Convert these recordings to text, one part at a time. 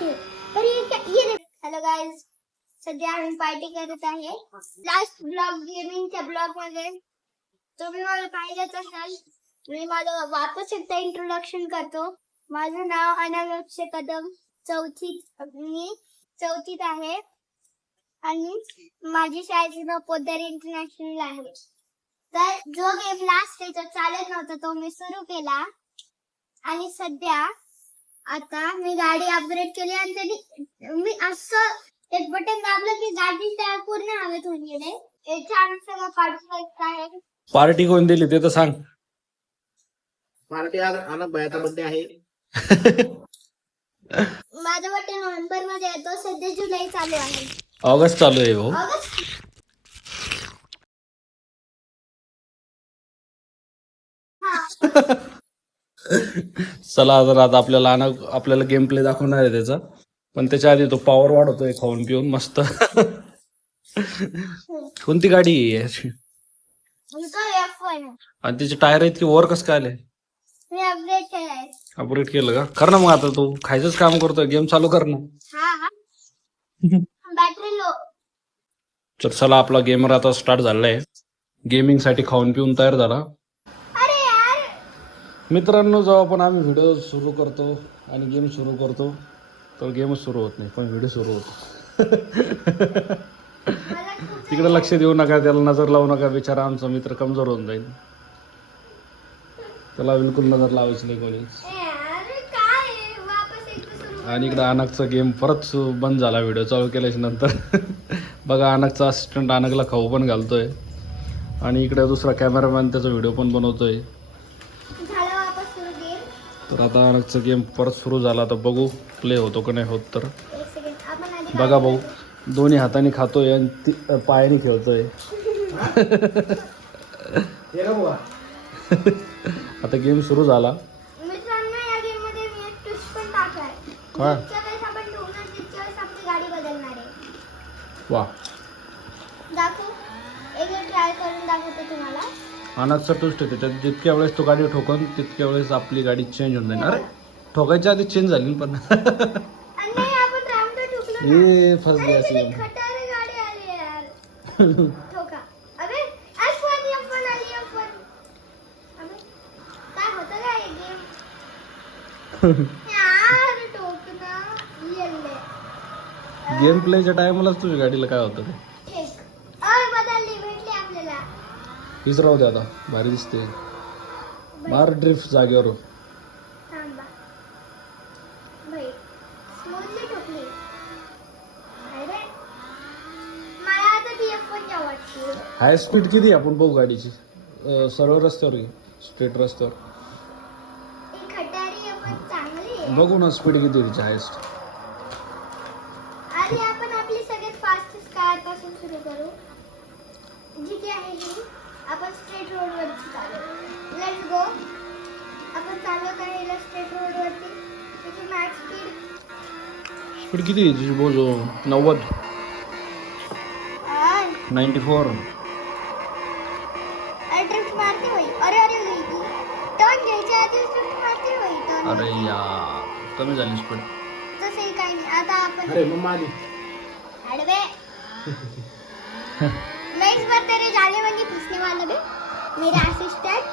Hello guys, सध्या आम्ही party करत आहे. लास्ट ब्लॉग गेमिंगच्या ब्लॉग मध्ये तुम्ही मला पाहिलंच असाल. मी माझं वापस एकदा इंट्रोडक्शन करतो. माझं नाव अनामिका कदम, मी चौथीत आहे आणि माझी शाळेचं नाव पोद्दार इंटरनॅशनल आहे. तर जो गेम लास्ट त्याचा चालत नव्हता तो मी सुरू केला आणि सध्या आता मी गाडी अपग्रेड केली आणि त्यांनी मी असं एक बटन दाबलं की गाडी तयार पूर्ण हवेत होऊन गेले. याच्या पार्टिसिपेट आहे. पार्टी कोण दिली ते तर सांग. पार्टी आज आनंद भैयाचा बर्थडे आहे. माझा बर्थडे नोव्हेंबर मध्ये येतो. सध्या जुलै चालू आहे. ऑगस्ट चालू आहे भाऊ. ऑगस्ट चला तर आता आपल्याला गेम प्ले दाखवणार आहे त्याचा, पण त्याच्या आधी तो पॉवर वाढवतोय खाऊन पिऊन मस्त. कोणती गाडी आहे याची? आणि तिचे टायर आहेत की वर कसं काय आले? मी अपग्रेड केलाय. अपग्रेड केलं का? कर ना मग, आता तू खायचंच काम करतोय, गेम चालू कर ना. हा बॅटरी लो. तर चला, आपला गेमर आता स्टार्ट झालेला आहे. गेमिंग साठी खाऊन पिऊन तयार झाला. अरे यार, मित्रांनो, जेव्हा पण आम्ही व्हिडिओ सुरू करतो आणि गेम सुरू करतो तर गेमच सुरू होत नाही, पण व्हिडिओ सुरू होतो. तिकडे लक्ष देऊ नका, त्याला नजर लावू नका, बिचारा आमचा मित्र कमजोर होऊन जाईल. त्याला बिलकुल नजर लावायची नाही कोणी. आणि इकडे अनकचा गेम परत बंद झाला व्हिडिओ चालू केल्याच्या नंतर. बघा, अनकचा असिस्टंट अनकला खाऊ पण घालतोय आणि इकडे दुसरा कॅमेरामॅन त्याचा व्हिडिओ पण बनवतोय. तर आता अनकचा गेम परत सुरू झाला, तर बघू प्ले होतो का नाही होत. तर बघा भाऊ, दोन्ही हाताने खातोय आणि पायाने खेळतोय. आता गेम सुरू झाला. काय? वा, अनकचा ट्विस्ट आहे त्याच्यात. जितक्या वेळेस तो गाडी ठोकन तितक्या वेळेस आपली गाडी चेंज होऊन जाईल. अरे, ठोकायच्या आधी चेंज झाली पण. ये फस गया सीन. गेम प्लेच्या टायमालाच तुझ्या गाडीला काय होतं ते? हीच राहू दे आता, भारी दिसते. मार ड्रिफ्ट जागेवर. हाय स्पीड किती आपण बघू गाडीची? सरळ रस्त्यावर घे, स्ट्रेट रस्त्यावर बघू ना स्पीड किती तिची हायस्ट. आधी आपण आपली सगळ्यात फास्टेस्ट कार पासून सुरू करू, जी की आहे ही. आपण स्ट्रेट रोड वरती चालू. Let's go. आपण चालत आहे स्ट्रेट रोड वरती. त्याची मॅक्स स्पीड किती तुझी? बोल. 90, 94. ड्रिफ्ट मारते होई. अरे अरे टर्न घ्यायच्या आधी ड्रिफ्ट मारते होई. टर्न. अरे यार, कमी झाली स्पीड. तसंही काही नाही. आता आपण अरे मम्मा आली. अडवे मैं इस बार तेरे जाने वाली पूछने वाला बे, मेरा असिस्टेंट.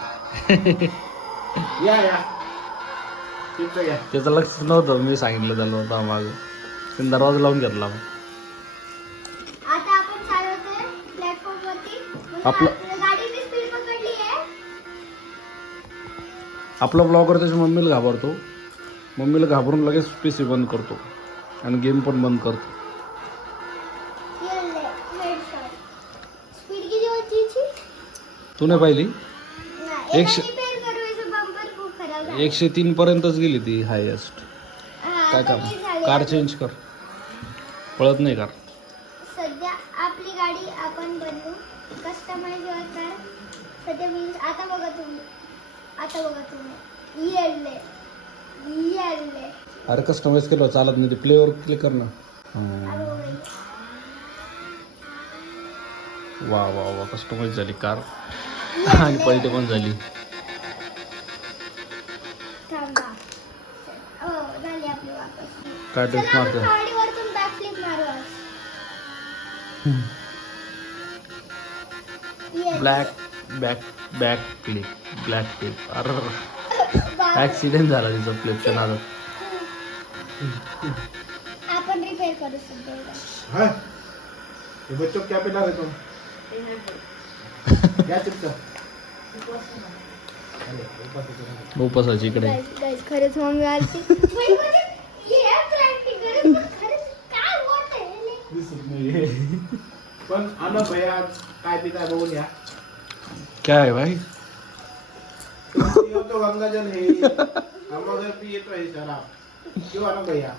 या चिप्स घ्या. त्याचं लक्ष नव्हतं, मी सांगितलं त्याला होता माग. पण दरवाजा लावून घेतला. आता आपण चालवतोय प्लॅटफॉर्म वरती. गाडीची स्पीड पकडली आहे. आपला ब्लॉगर त्याच्या मम्मीला घाबरतो. मम्मीला घाबरून लगेच पीसी बंद करतो आणि गेम पण बंद करतो. स्पीड किती होती? तू नाही पाहिली? 100 103 पर्यंतच गेली ती हायएस्ट. काय काम? कार चेंज कर, पळत नाही कार. सध्या आपली गाडी आपण बनवू, कस्टमाइज कर. सध्या मी आता बघा तुम्ही येले. अरे कस्टमाइज केलं चालत नाही, ते प्लेवर क्लिक कर ना. वा वा वा, कस्टमाइज झाली कार आणि पलटी पण झाली. थांबा. झाली आपली वापस. काय ट्रिक चला आपण मारतो गाडीवरतून बॅकफ्लिप मारू आज. Yes. Back clip black clip अरे बाप. ऍक्सिडेंट झाला तिचा फ्लिपच्या नादात. आपण रिपेअर करू शकतो. हाँ ये बच्चों को क्या पिला रहे तुम क्या चिपका अरे ऊपर से करो. उपासाची इकडे गाइस खरंच मम्मी आलती. ये प्रॅक्टिस करून खरंच काय होत आहे. दिसत नाही. पण आणा भैया आज काय पिताय बघून या. क्या है भाई ये तो गंगाजल है हम अगर पिए तो है शराब क्यों आना भैया.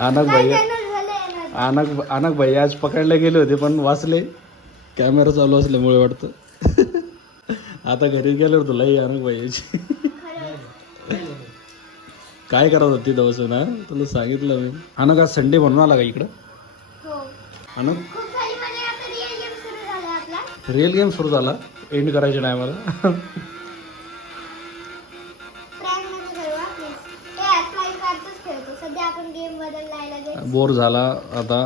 अनक काय भैया चॅनल झालंय ना. अनक भैया आज पकडले गेले होते पण वाचले कॅमेरा चालू असल्यामुळे वाटतं. आता घरी गेल्यावर तुला ही अनक भैयाची खरंच. काय करत होती बसून हा तुला सांगितलं मी. अनक आज संडे म्हणून आला का इकडं. हो. अनक खूप झाली म्हणजे आता रिअल गेम सुरू झाला आपला. रिअल गेम सुरू झाला एंड करायचे नाही मला. फ्रँक मध्ये खेळू हा प्लीज. ए फ्लाइंग कारच खेळतो. सध्या आपण गेम बदललाय लगेच. बोर झाला आता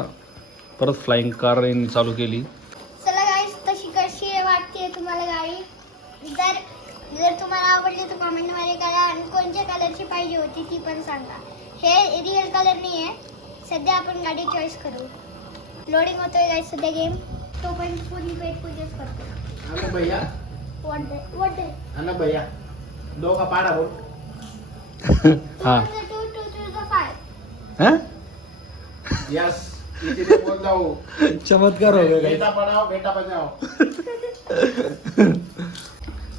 परत फ्लाइंग कार चालू केली. चला गाईस तशी कशी वाटते तुम्हाला गाडी. जर तुम्हाला आवडली तर कमेंट मध्ये करा आणि कोणत्या कलरची पाहिजे होती ती पण सांगा. हे रिअल कलर नाही आहे. सध्या आपण गाडी चॉईस करू. लोडिंग होतोय गाईस सध्या गेम. तो पण पूर्ण पेट पूजेच करतो. आना भैया व्हाट डे आना भैया दो का पाड़ा बोल. हाँ. 2 2 2 the 5. हा यस इसीलिए बोल रहा हूँ चमत्कार हो गया बेटा पढ़ाओ बेटा बजाओ.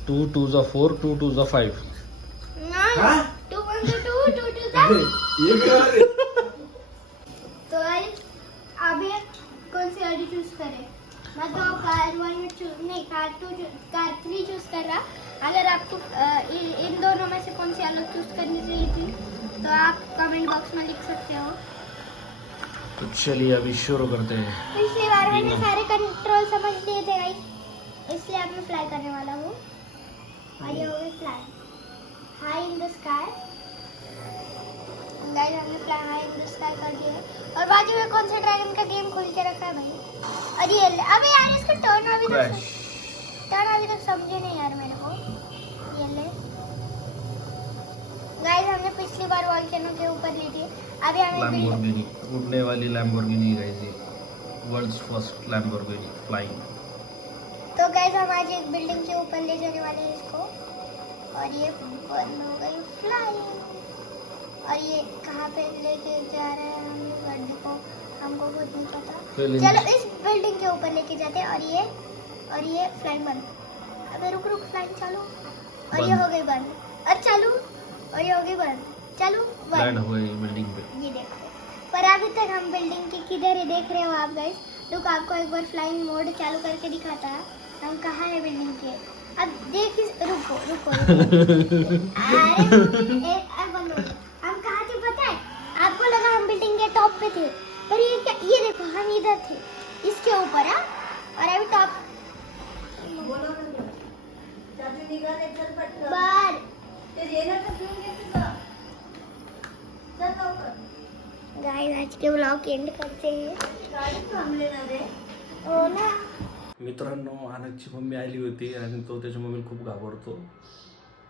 2 2 जा 4 2 2 जा 5. नाही हाँ? 2 1 2 2 2 2 अरे, ये क्या है? तो गाइस अभी कौन सी गाड़ी चूज करें. मैं तो कार 1 चूज नहीं कार 2 कार 3 चूज कर रहा. अगर आपको इन दोनों में से कौन सी अलग चूज करनी चाहिए थी तो आप कमेंट बॉक्स में लिख सकते हो. तो चलिए अभी शुरू करते हैं. पिछली बार मैंने सारे कंट्रोल समझ लिए थे गाइस. इसलिए अब मैं फ्लाई करने वाला हूँ. और ये हो गई fly high in the sky. Guys हमने fly high in the sky कर दिया है. और बाजू में कौन सा ड्रैगन का गेम खोल के रखा है भाई. और ये अबे यार इसका टर्न अभी तक समझे नहीं यार मेरे को. ये ले गाइस हमने पिछली बार वॉल्केनो के ऊपर ली थी. अभी हमें लैम्बोर्गिनी उड़ने वाली लैम्बोर्गिनी गाइस ये वर्ल्ड्स फर्स्ट लैम्बोर्गिनी फ्लाइंग. तो गाइस हम आज एक बिल्डिंग के ऊपर ले जाने वाले हैं इसको. और ये बंद हो गई फ्लाइंग. और ये कहाँ पे लेके जा रहे हैं हम इस गाड़ी को हमको खुद नहीं पता. चलो इस बिल्डिंग के ऊपर लेके जाते हैं. और ये फ्लाइंग बंद. अबे रुक फ्लाइंग चालू. और ये बंद. हो गई बंद. और चालू. और ये हो गई बंद. चालू लैंड बंद. हो गई बिल्डिंग पे. ये देखो. पर अभी तक हम बिल्डिंग के किधर ही देख रहे हो आप गाइस. रुक आपको एक बार फ्लाइंग मोड चालू करके दिखाता है. हम कहाँ है बिल्डिंग के. अब देख रुको अरे बंद हो गया. हम कहाँ थे पता है. आपको लगा हम बिल्डिंग के टॉप पे थे. पर ये देखो हम इधर थे इसके ऊपर है. और अभी टॉप बार गाइस आज के व्लॉग एंड करते हैं. हो ना. मित्रांनो अनकची मम्मी आली होती आणि तो त्याच्या मम्मीला खूप घाबरतो.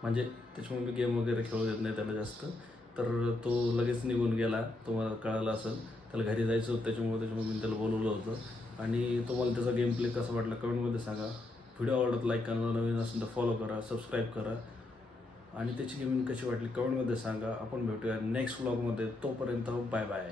म्हणजे त्याची मम्मी गेम वगैरे खेळू देत नाही त्याला जास्त. तर तो लगेच निघून गेला. तुम्हाला कळालं असेल त्याला घरी जायचं होतं त्याच्यामुळे त्याच्या मम्मीने त्याला बोलवलं होतं. आणि तुम्हाला त्याचा गेम प्ले कसा वाटला कमेंटमध्ये सांगा. व्हिडिओ आवडत लाईक करा. नवीन असेल तर फॉलो करा सबस्क्राईब करा. आणि त्याची गेमिंग कशी वाटली कमेंटमध्ये सांगा. आपण भेटूया नेक्स्ट व्लॉगमध्ये. तोपर्यंत बाय बाय.